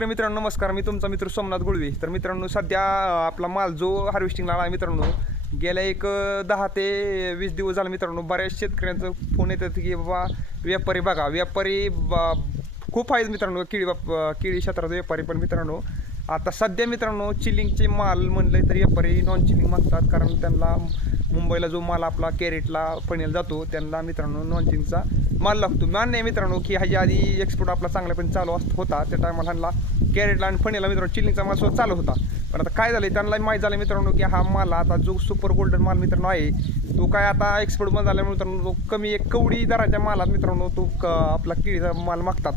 मित्रांनो नमस्कार, मी तुमचा मित्र सोमनाथ गुळवे. तर मित्रांनो सध्या आपला माल जो हार्वेस्टिंगला आला आहे मित्रांनो, गेल्या एक 10 ते 20 दिवस झाला मित्रांनो. बऱ्याच शेतकऱ्यांचं फोन येतात की बाबा व्यापारी बघा, व्यापारी खूप आहेत मित्रांनो, केळी क्षेत्राचा व्यापारी. पण मित्रांनो आता सध्या मित्रांनो चिलिंगचे माल म्हणले तरी व्यापारी नॉन चिलिंग मागतात, कारण त्यांना मुंबईला जो माल आपला कॅरेटला पणेल जातो त्यांना मित्रांनो नॉन चिलिंगचा माल लागतो. मान्य आहे मित्रांनो की ह्याच्या आधी एक्सपोर्ट आपला चांगल्यापणे चालू होता, त्या टायमाला ह्यांना कॅरेटला आणि फणीला मित्रांनो चिलिंगचा माल सुद्धा चालू होता. पण आता काय झालं त्यांना माहीत झालं मित्रांनो की हा माल आता जो सुपर गोल्डन माल मित्रांनो आहे तो काय आता एक्सपोर्ट बंद झाल्यामुळे मित्रांनो तो कमी एक कवडी दराच्या मालात मित्रांनो तो आपला केळीचा माल मागतात.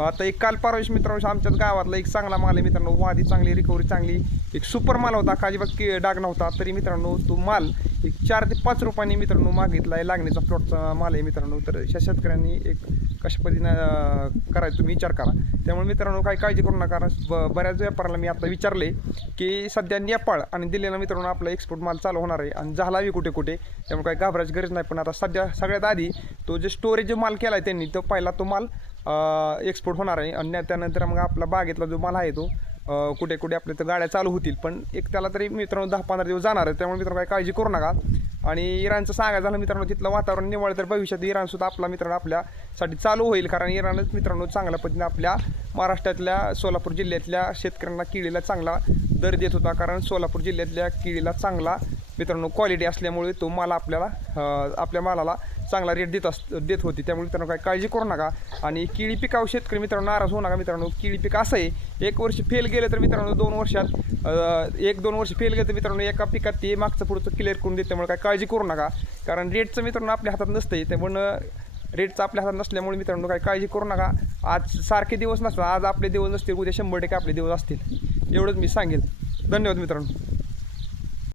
आता एक काल परवाश मित्रांनो आमच्याच गावातला एक चांगला माल आहे मित्रांनो, वादी चांगली, रिकव्हरी चांगली, एक सुपर माल होता, अजिबात डाग नव्हता. तरी मित्रांनो तो माल एक 4 ते 5 रुपयांनी मित्रांनो मागितला आहे. लागणीचा प्लॉटचा माल आहे मित्रांनो. तर अशा शेतकऱ्यांनी एक कशा पद्धतीनं करायचं तुम्ही विचार करा. त्यामुळे मित्रांनो काही काळजी करू नका. बऱ्याच व्यापाऱ्याला मी आता विचारले की सध्या नेपाळ आणि दिल्लीला मित्रांनो आपला एक्सपोर्ट माल चालू होणार आहे आणि झालाही कुठे कुठे, त्यामुळे काही घाबरायची गरज नाही. पण आता सध्या सगळ्यात आधी तो जे स्टोरेज माल केला आहे त्यांनी तो पहिला तो माल एक्सपोर्ट होणार आहे आणि त्यानंतर मग आपला बागेतला जो माल आहे तो कुठे कुठे आपल्या तर गाड्या चालू होतील. पण एक त्याला तरी मित्रांनो 10-15 दिवस जाणार आहे. त्यामुळे मित्रांनो काही काळजी करू नका. आणि इराणचं सांगायचं झालं मित्रांनो तिथलं वातावरण निवळ तर भविष्यात इराणसुद्धा आपला मित्रांनो आपल्यासाठी चालू होईल, कारण इराणच मित्रांनो चांगल्या पद्धतीने आपल्या महाराष्ट्रातल्या सोलापूर जिल्ह्यातल्या शेतकऱ्यांना केळीला चांगला दर देत होता, कारण सोलापूर जिल्ह्यातल्या केळीला चांगला मित्रांनो क्वालिटी असल्यामुळे तो माल आपल्याला आपल्या मालाला चांगला रेट देत होती. त्यामुळे मित्रांनो काही काळजी करू नका. आणि केळी पिकावर शेतकरी मित्रांनो नाराज होऊ नका. मित्रांनो केळी पीक असं आहे, एक वर्ष फेल गेलं तर मित्रांनो 2 वर्षात 1-2 वर्ष फेल गेलं तर मित्रांनो एका पिकात ते मागचं पुढचं क्लिअर करून देते. त्यामुळे काही काळजी करू नका, कारण रेटचं मित्रांनो आपल्या हातात नसतं. त्यामुळे रेटचं आपल्या हातात नसल्यामुळे मित्रांनो काही काळजी करू नका. आज सारखे दिवस नसतात, आज आपले दिवस नसतील, उद्या 100% आपले दिवस असतील, एवढंच मी सांगेल. धन्यवाद मित्रांनो.